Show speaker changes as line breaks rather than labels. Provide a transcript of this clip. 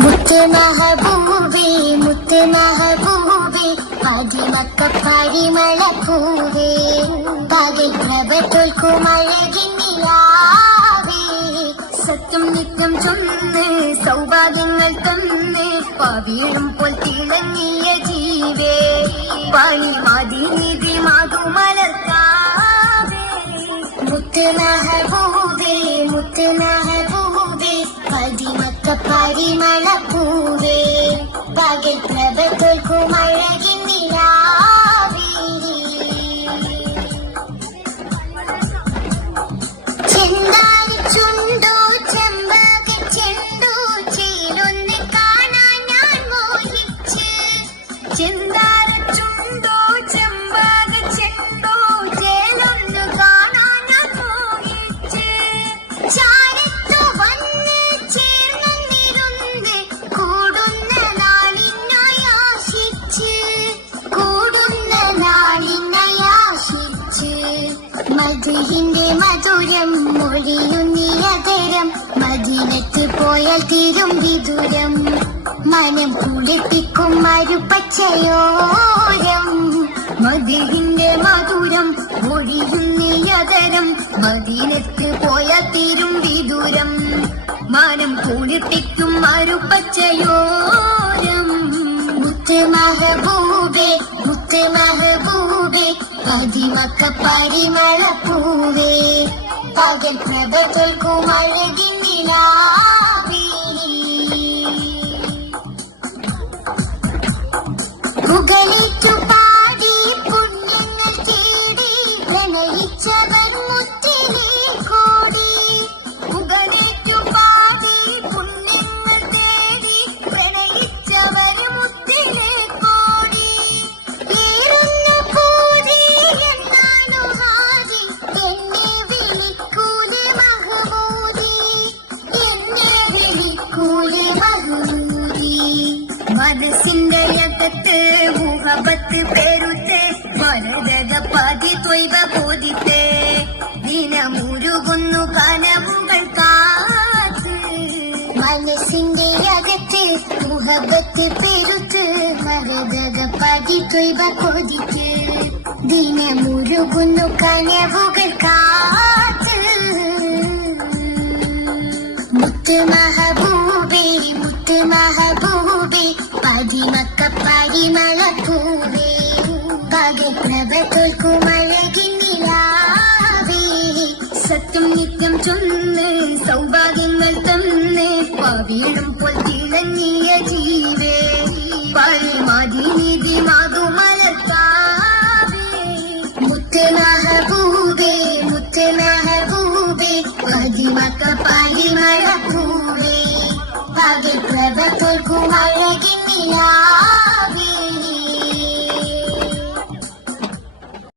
മുത്ത് മഹബൂബേ മുത്ത് മഹബൂബേ ആദിമക്ക പരിമളപ്പൂവേ. പകൽ പ്രഭ തോൽക്കുമഴകിന്നിലാവേ സത്യം നിത്യം ചൊന്ന് സൗഭാഗ്യങ്ങൾ തന്ന് പവിഴും പോൽ തിളങ്ങിയ ജീവേ. പണി മതി നിധി മധുമലർത്താവേ മുത്ത് മഹബൂബേ പതിമക്ക പരിമളപ്പൂവേ പകൽ പ്രഭ തോൽക്കുമഴകിന്നിലാവേ ചെന്താരി ചുണ്ടോ മധുഹിന്റെ മധുരം മൊഴിയുന്നിയതരം മദീനത്ത് പോയാൽ തീരും വിദൂരം. മനം കുളിപ്പിക്കും മരുപച്ചയോരം മധുഹിന്റെ മധുരം മൊഴിയുന്നിയതരം മദീനത്ത് പോയാൽ തീരും വിദൂരം. മാനം കുളിപ്പിക്കും മരുപച്ചയോരം മുത്ത് മഹബൂബേ മുത്ത് മഹബൂബേ അതിമക്ക പരിമളപ്പൂവേ. പകൽ പ്രഭ തോൽക്കുമഴകിന്നിലാവേ മുകളിച്ചു പാടി പുണ്യങ്ങൾ തേടി പ്രണയിച്ചവൻ அது ಸಿಂಗಯಕತ್ತೆ ಮುಹಬತ್ ಪೇರುತ್ತೆ ಮನದದ ಪಾದಿ ತೊಯ್ಬ ಓದಿತ್ತೆ ದಿನ ಮುರುಗುನ್ನು ಕನವುಗಳ್ ಕಾತು மனசிங்கே அகத்து முகபத்து பெருத்து மரதத பதி தொய்வ கொதித்து தின முருகுன்னு கனவுகள் காத்து முத்து மகபூபே முத்து மகபூபே പകൽ പ്രഭ തോൽക്കുമഴകിന്നിലാവേ സത്യം നിത്യം ചൊന്ന് സൗഭാഗ്യങ്ങൾ തന്ന് പവിഴും പോൽ തിളങ്ങിയ പരിമളപ്പൂവേ പകൽ പ്രഭ തോൽക്കുമഴകിന്നിലാവേ